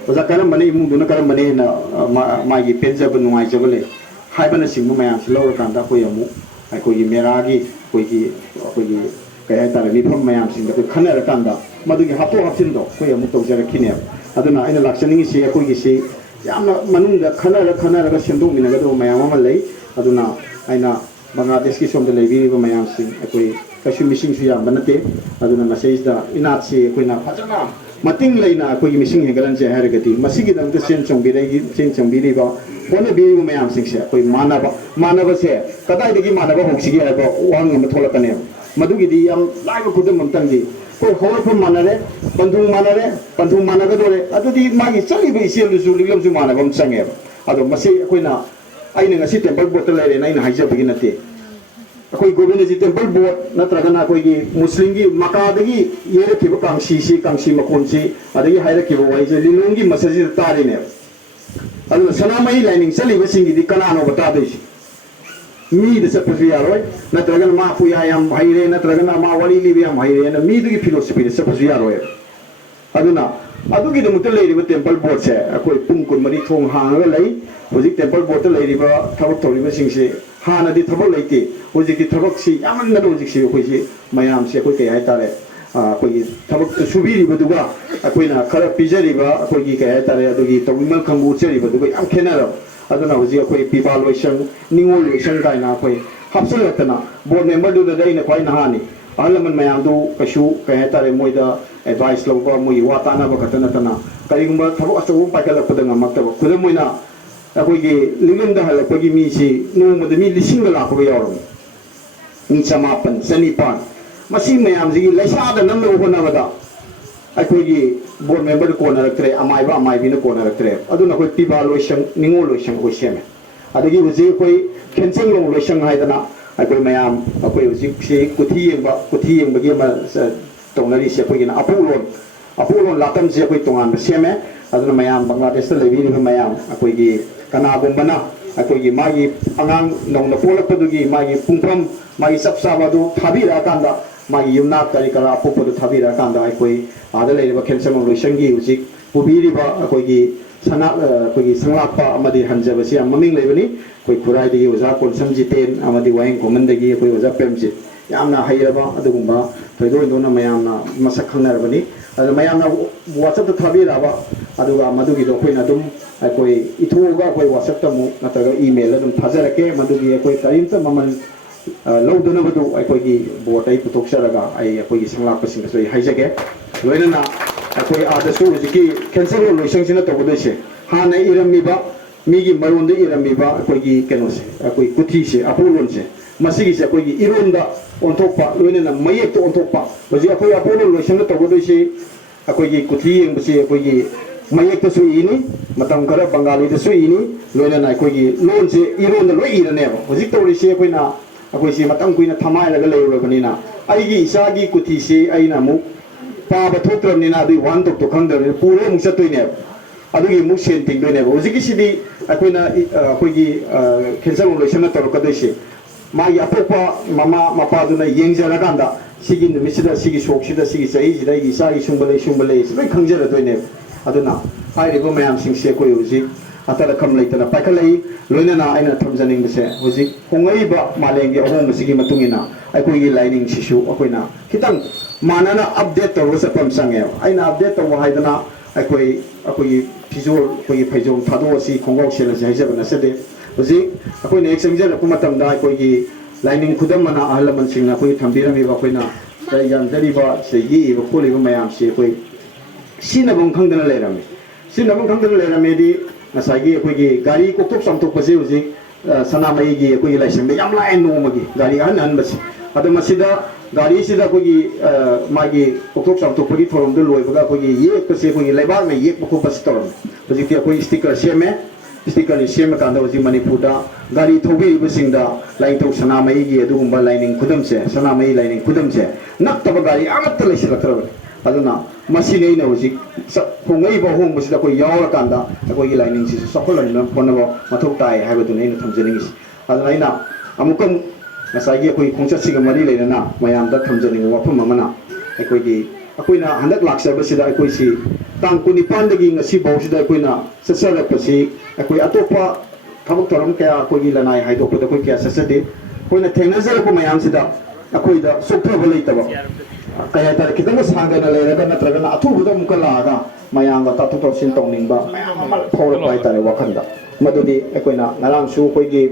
oza karam bane imung duna karam bane na magi penja ba nungai jagole haibana singmu mayam silawra kanda ko yamu ko gi meragi ko gi kaya tare ni pham mayam sing ko khana ra kanda madugi hapo hapsin do ko yamu to jara kine aduna aina lakshani si ko gi si yamna manung da khana ra ga sendong mina ga do mayam ma lei aduna aina Bangladesh ki som de lebi ba mayam sing ko kashu missing su yam banate aduna message da inat si ko na phajana mating laina ko gi missing hegalan je har gati masigi dang te sen chong bi ba pone bi mayam sing se ko manaba se kadai de gi manaba hoksigi ha ba wang ma thola kane madugi di am laiba kudam mamtang di ko hol phum manare bandung managa dore adu di magi chali be sil lu lim su manaba am sange adu masi ko na aina ngasi temple bottle le na ina haija begin nate akoi gobind ji temple board natraga na koi gi muslim gi maka dagi yere ki ba kangsi makon si adagi haira ki ba wai je lilung gi masajid tari ne adu sanamai lining sali ba singi di kana no bata de si mi de sapri yaroi natraga ma pu ya yam haire natraga na ma wali li yam haire na mi du philosophy de sapri yaroi aduna adugi de mutal le ri temple board se akoi pung kun mari thong hang ga lai hojik temple board le ri ba thawak tori ba sing se hana di thawak leite hojik di thawak si yaman na hojik si koi si mayam se koi kai hai tare koi thawak subi ri ba duga akoi na khara pijari ba koi gi kai hai tare adugi tawmal khangu cheri ba duga am khena ro aduna hojik akoi pipa loisang ningol loisang kai na akoi hapsal latana board member du da dai na koi na hani alaman mayam du kashu kai hai tare moida advice lo ba moi watana ba katana tana karingba thawak asu pa kala padanga makta ba kudam moina akoi gi limam da hal akoi gi mi si no mo de mi lising la ko yaw ni samapan sanipan masi mayam ji laisa da nam lo hona bada akoi gi board member ko na raktre amai bi na ko na raktre aduna koi piba lo shang ningo lo shang ko sheme adagi uji koi khensang lo shang hai dana akoi mayam akoi uji si kuthi yeng ba gi ma tongnari se koi na apulon latam se koi tongan ba sheme aduna mayam Bangladesh le bi ni mayam akoi gi kana bombana ꯑꯩꯈꯣꯏꯒꯤ ꯃꯥꯒꯤ ꯑꯉꯥꯡ ꯅꯧꯅ ꯄꯣꯛꯂꯛꯄꯗꯨꯒꯤ ꯃꯥꯒꯤ ꯄꯨꯡꯐꯝ ꯃꯥꯒꯤ ꯆꯞ ꯆꯥꯕꯗꯨ ꯊꯥꯕꯤꯔꯛꯑꯀꯥꯟꯗ ꯃꯥꯒꯤ ꯌꯨꯝꯅꯥꯛ ꯀꯔꯤ ꯀꯔꯥ ꯑꯄꯣꯛꯄꯗꯨ ꯊꯥꯕꯤꯔꯛꯑꯀꯥꯟꯗ ꯑꯩꯈꯣꯏ ꯑꯥꯗ ꯂꯩꯔꯤꯕ ꯈꯦꯟꯁꯪ ꯂꯣꯏꯁꯪꯒꯤ ꯍꯧꯖꯤꯛ ꯄꯨꯕꯤꯔꯤꯕ ꯑꯩꯈꯣꯏꯒꯤ ꯑꯩꯈꯣꯏꯒꯤ ꯁꯪꯂꯥꯛꯄ ꯑꯃꯗꯤ ꯍꯟꯖꯕꯁꯤ ꯌꯥꯝ ꯃꯃꯤꯡ ꯂꯩꯕꯅꯤ ꯑꯩꯈꯣꯏ ꯈꯨꯔꯥꯏꯗꯒꯤ ꯑꯣꯖꯥ ꯀꯣꯟꯁꯝ ꯖꯤꯇꯦꯟ ꯑꯃꯗꯤ ꯋꯥꯍꯦꯡ ꯈꯣꯡꯃꯟꯗꯒꯤ ꯑꯩꯈꯣꯏ ꯑꯣꯖꯥ ꯄ꯭ꯔꯦꯝꯖꯤꯠ ꯌꯥꯝꯅ ꯍꯩꯔꯕ ꯑꯗꯨꯒꯨꯝꯕ ꯊꯣꯏꯗꯣꯛ ꯍꯦꯟꯗꯣꯛꯅ ꯃꯌꯥꯝꯅ ꯃꯁꯛ ꯈꯪꯅꯔꯕꯅꯤ ꯑꯗꯨꯅ ꯃꯌꯥꯝꯅ ꯋꯥꯆꯞꯇ ꯊꯥꯕꯤꯔꯛꯑꯕ ꯑꯗꯨꯒ ꯃꯗꯨꯒꯤꯗꯣ ꯑꯩꯈꯣꯏꯅ ꯑꯗꯨꯝ ꯑꯩꯈꯣꯏ ꯏꯊꯣꯛꯑꯒ ꯑꯩꯈꯣꯏ ꯋꯥꯆꯞꯇ ꯑꯃꯨꯛ ꯅꯠꯇ꯭ꯔꯒ ꯏꯃꯦꯜꯗ ꯑꯗꯨꯝ ꯊꯥꯖꯔꯛꯀꯦ ꯃꯗꯨꯒꯤ ꯑꯩꯈꯣꯏ ꯀꯔꯤꯝꯇ ꯃꯃꯜ ꯂꯧꯗꯅꯕꯗꯨ ꯑꯩꯈꯣꯏꯒꯤ ꯕꯣꯔꯗ ꯑꯩ ꯄꯨꯊꯣꯛꯆꯔꯒ ꯑꯩꯈꯣꯏꯒꯤ ꯁꯪꯂꯥꯛꯄꯁꯤꯡꯗꯁꯨ ꯑꯩ ꯍꯥꯏꯖꯒꯦ ꯂꯣꯏꯅꯅ ꯑꯩꯈꯣꯏ ꯑꯥꯗꯁꯨ ꯍꯧꯖꯤꯛꯀꯤ ꯀꯦꯟꯁꯔ ꯂꯣꯏꯁꯪꯁꯤꯅ ꯇꯧꯒꯗꯣꯏꯁꯦ ꯍꯥꯟꯅ ꯏꯔꯝꯃꯤꯕ ꯃꯤꯒꯤ ꯃꯔꯣꯟꯗ ꯏꯔꯝꯃꯤꯕ ꯑꯩꯈꯣꯏꯒꯤ ꯀꯩꯅꯣꯁꯦ ꯑꯩꯈꯣꯏ ꯀꯨꯊꯤꯁꯦ ꯑꯄꯣꯂꯣꯟꯁꯦ ꯃꯁꯤꯒꯤꯁꯦ ꯑꯩꯈꯣꯏꯒꯤ ꯏꯔꯣꯟꯗ ꯑꯣꯟꯊꯣꯛꯄ ꯂꯣꯏꯅꯅ ꯃꯌꯦꯛꯇ ꯑꯣꯟꯊꯣꯛꯄ ꯍꯧꯖꯤꯛ ꯑꯩꯈꯣꯏ ꯑꯄꯣꯂꯣꯟ ꯂꯣꯏꯁꯪꯅ ꯇꯧꯒꯗꯣꯏꯁꯤ ꯑꯩꯈꯣꯏꯒꯤ ꯀꯨꯊꯤ ꯌꯦꯡꯕꯁꯤ ꯑꯩꯈꯣꯏꯒꯤ ꯃꯌꯦꯛꯇꯁꯨ ꯏꯅꯤ ꯃꯇꯝ ꯈꯔ ꯕꯪꯒꯥꯂꯤꯗꯁꯨ ꯏꯅꯤ ꯂꯣꯏꯅꯅ ꯑꯩꯈꯣꯏꯒꯤ ꯂꯣꯟꯁꯦ ꯏꯔꯣꯟꯗ ꯂꯣꯏ ꯏꯔꯅꯦꯕ ꯍꯧꯖꯤꯛ ꯇꯧꯔꯤꯁꯤ ꯑꯩꯈꯣꯏꯁꯤ ꯃꯇꯝ ꯀꯨꯏꯅ ꯊꯃꯥꯏꯔꯒ ꯂꯩꯔꯨꯔꯕꯅꯤ나 ꯑꯩꯒꯤ ꯏꯆꯥꯒꯤ ꯀꯨꯊꯤꯁꯤ ꯑꯩꯅ ꯑꯃꯨꯛ ꯄꯥꯕ ꯊꯣꯛꯇ꯭ꯔꯕꯅꯤꯅ ꯑꯗꯨꯒꯤ ꯋꯥꯍꯟꯊꯣꯛꯇꯣ ꯈꯪꯗ꯭ꯔꯕꯅꯤꯅ ꯄꯨꯔ ꯑꯃꯨꯛ ꯆꯠꯇꯣꯏꯅꯦꯕ ꯑꯗꯨꯒꯤ ꯑꯃꯨꯛ ꯁꯦꯟ ꯇꯤꯡꯗꯣꯏꯅꯦꯕ ꯍꯧꯖꯤꯛꯀꯤꯁꯤꯗꯤ ꯑꯩꯈꯣꯏꯅ ꯑꯩꯈꯣꯏꯒꯤ ꯈꯦꯟꯁꯪ ꯂꯣꯏꯁꯪꯅ ꯇꯧꯔꯛꯀꯗꯣꯏꯁꯤ ꯃꯥꯒꯤ ꯑꯄꯣꯛꯄ ꯃꯃꯥ ꯃꯄꯥꯗꯨꯅ ꯌꯦꯡꯖꯔꯀꯥꯟꯗ ꯁꯤꯒꯤ ꯅꯨꯃꯤꯠꯁꯤꯗ ꯁꯤꯒꯤ ꯁꯣꯛꯁꯤꯗ ꯁꯤꯒꯤ ꯆꯍꯤꯁꯤꯗ ꯑꯩꯒꯤ ꯏꯆꯥꯒꯤ ꯁꯨꯡꯕ ꯂꯩ ꯂꯣꯏ ꯈꯪꯖꯔꯗꯣꯏꯅꯦꯕ ꯑꯗꯨꯅ ꯍꯥꯏꯔꯤꯕ ꯃꯌꯥꯝꯁꯤꯡꯁꯦ ꯑꯩꯈꯣꯏ ꯍꯧꯖꯤꯛ ꯑꯇꯜ ꯑꯈꯝ ꯂꯩꯇꯅ ꯄꯥꯏꯈꯠꯂꯛꯏ ꯂꯣꯏꯅꯅ ꯑꯩꯅ ꯊꯝꯖꯅꯤꯡꯕꯁꯦ ꯍꯧꯖꯤꯛ ꯍꯣꯡꯂꯛꯏꯕ ꯃꯥꯂꯦꯝꯒꯤ ꯑꯍꯣꯡꯕꯁꯤꯒꯤ ꯃꯇꯨꯡ ꯏꯟꯅ ꯑꯩꯈꯣꯏꯒꯤ ꯂꯥꯏꯅꯤꯡꯁꯤꯁꯨ ꯑꯩꯈꯣꯏꯅ ꯈꯤꯇꯪ ꯃꯥꯟꯅꯅ ꯑꯞꯗꯦꯠ ꯇꯧꯔꯒ ꯆꯠꯄ ꯑꯃ ꯆꯪꯉꯦꯕ ꯑꯩꯅ ꯑꯞꯗꯦꯠ ꯇꯧꯕ ꯍꯥꯏꯗꯅ ꯑꯩꯈꯣꯏꯒꯤ ꯐꯤꯖꯣꯜ ꯑꯩꯈꯣꯏꯒꯤ ꯐꯩꯖꯣꯝ ꯊꯥꯗꯣꯛꯑꯁꯤ ꯈꯣꯡꯒ꯭ꯔꯥꯎ ꯁꯦꯠꯂꯁꯤ ꯍꯥꯏꯖꯕ ꯅꯠꯆꯗꯦ ꯍꯧꯖꯤꯛ ꯑꯩꯈꯣꯏꯅ ꯍꯦꯛ ꯆꯪꯖꯔꯛꯄ ꯃꯇꯝꯗ ꯑꯩꯈꯣꯏꯒꯤ ꯂꯥꯏꯅꯤꯡ ꯈꯨꯗꯝꯃꯅ ꯑꯍꯜ ꯂꯃꯟꯁꯤꯡꯅ ꯑꯩꯈꯣꯏ ꯊꯝꯕꯤꯔꯝꯃꯤꯕ ꯑꯩꯈꯣꯏꯅ ꯌꯥꯟꯖꯔꯤꯕ ꯁꯤꯗ ꯌꯦꯛꯏꯕ ꯈꯣꯠꯂꯤꯕ ꯃꯌꯥꯝꯁꯤ ꯑꯩꯈꯣꯏ ꯁꯤꯖꯤꯟꯅꯐꯝ ꯈꯪꯗꯅ ꯂꯩꯔꯝꯃꯤ ꯁꯤꯖꯤꯟꯅꯐꯝ ꯈꯪꯗꯅ ꯂꯩꯔꯝꯃꯦꯗꯤ ꯉꯁꯥꯏꯒꯤ ꯑꯩꯈꯣꯏꯒꯤ ꯒꯥꯔꯤ ꯀꯣꯛꯊꯣꯛ ꯆꯥꯝꯊꯣꯛꯄꯁꯤ ꯍꯧꯖꯤꯛ ꯁꯅꯥꯃꯍꯤꯒꯤ ꯑꯩꯈꯣꯏꯒꯤ ꯂꯥꯏꯁꯪꯗ ꯌꯥꯝ ꯂꯥꯛꯑꯦ ꯅꯣꯡꯃꯒꯤ ꯒꯥꯔꯤ ꯑꯍꯟꯕꯁꯤ ꯑꯗꯣ ꯃꯁꯤꯗ ꯒꯥꯔꯤꯁꯤꯗ ꯑꯩꯈꯣꯏꯒꯤ ꯃꯥꯒꯤ ꯀꯣꯛꯊꯣꯛ ꯆꯥꯝꯊꯣꯛꯄꯒꯤ ꯊꯧꯔꯝꯗꯨ ꯂꯣꯏꯕꯒ ꯑꯩꯈꯣꯏꯒꯤ ꯌꯦꯛꯄꯁꯦ ꯑꯩꯈꯣꯏꯒꯤ ꯂꯩꯕꯥꯛꯅ ꯌꯦꯛꯄ ꯈꯣꯠꯄꯁꯤ ꯇꯧꯔꯝꯃꯤ ꯍꯧꯖꯤꯛꯇꯤ ꯑꯩꯈꯣꯏ ꯁ꯭ꯇꯤꯀꯔ ꯁꯦꯝꯃꯦ ꯁ꯭ꯇꯤꯀꯔꯁꯤ ꯁꯦꯝꯃꯀꯥꯟꯗ ꯍꯧꯖꯤꯛ ꯃꯅꯤꯄꯨꯔꯗ ꯒꯥꯔꯤ ꯊꯧꯕꯤꯔꯤꯕꯁꯤꯡꯗ ꯂꯥꯏꯅꯤꯡꯊꯧ ꯁꯅꯥꯃꯍꯤꯒꯤ ꯑꯗꯨꯒꯨꯝꯕ ꯂꯥꯏꯅꯤꯡ ꯈꯨꯗꯝꯁꯦ ꯁꯅꯥꯃꯍꯤ ꯂꯥꯏꯅꯤꯡ ꯈꯨꯗꯝꯁꯦ ꯅꯛꯇꯕ ꯒꯥꯔꯤ ꯑꯃꯠꯇ ꯂꯩꯁꯤꯜꯂꯛꯇ꯭ꯔꯕꯅꯤ ꯑꯗꯨꯅ ꯃꯁꯤꯅꯤ ꯑꯩꯅ ꯍꯧꯖꯤꯛ ꯍꯣꯡꯂꯛꯏꯕ ꯑꯍꯣꯡꯕꯁꯤꯗ ꯑꯩꯈꯣꯏ ꯌꯥꯎꯔꯀꯥꯟꯗ ꯑꯩꯈꯣꯏꯒꯤ ꯂꯥꯏꯅꯤꯡꯁꯤꯁꯨ ꯆꯥꯎꯈꯠꯍꯟꯅꯕ ꯍꯣꯠꯅꯕ ꯃꯊꯧ ꯇꯥꯏ ꯍꯥꯏꯕꯗꯨꯅꯤ ꯑꯩꯅ ꯊꯝꯖꯅꯤꯡꯉꯤꯁꯤ ꯑꯗꯨꯅ ꯑꯩꯅ ꯑꯃꯨꯛꯀ ꯉꯁꯥꯏꯒꯤ ꯑꯩꯈꯣꯏ ꯈꯣꯡꯆꯠꯁꯤꯒ ꯃꯔꯤ ꯂꯩꯅꯅ ꯃꯌꯥꯝꯗ ꯊꯝꯖꯅꯤꯡꯕ ꯋꯥꯐꯝ ꯑꯃꯅ ꯑꯩꯈꯣꯏꯅ ꯍꯟꯗꯛ ꯂꯥꯛꯆꯕꯁꯤꯗ ꯑꯩꯈꯣꯏꯁꯤ ꯇꯥꯡ 19ꯗꯒꯤ ꯉꯁꯤ ꯐꯥꯎꯁꯤꯗ ꯑꯩꯈꯣꯏꯅ ꯆꯠꯆꯔꯛꯄꯁꯤ ꯑꯩꯈꯣꯏ ꯑꯇꯣꯞꯄ ꯊꯕꯛ ꯊꯧꯔꯝ ꯀꯌꯥ ꯑꯩꯈꯣꯏꯒꯤ ꯂꯅꯥꯏ ꯍꯥꯏꯗꯣꯛꯄꯗ ꯑꯩꯈꯣꯏ ꯀꯌꯥ ꯆꯠꯆꯗꯦ ꯑꯩꯈꯣꯏꯅ ꯊꯦꯡꯅꯖꯔꯛꯄ ꯃꯌꯥꯝꯁꯤꯗ ꯑꯩꯈꯣꯏꯗ ꯆꯣꯛꯊꯕ ꯂꯩꯇꯕ ꯀꯩ ꯍꯥꯏꯇꯥꯔꯦ ꯈꯤꯇꯪ ꯁꯥꯡꯗꯅ ꯂꯩꯔꯒ ꯅꯠꯇ꯭ꯔꯒꯅ ꯑꯊꯨꯕꯗ ꯑꯃꯨꯛꯀ ꯂꯥꯛꯑꯒ ꯃꯌꯥꯝꯒ ꯇꯥꯊꯣꯛ ꯇꯥꯁꯤꯟ ꯇꯧꯅꯤꯡꯕ ꯃꯌꯥꯝ ꯑꯃ ꯐꯥꯎꯔꯛꯄ ꯍꯥꯏꯇꯥꯔꯦ ꯋꯥꯈꯜꯗ ꯃꯗꯨꯗꯤ ꯑꯩꯈꯣꯏꯅ ꯉꯔꯥꯡꯁꯨ ꯑꯩꯈꯣꯏꯒꯤ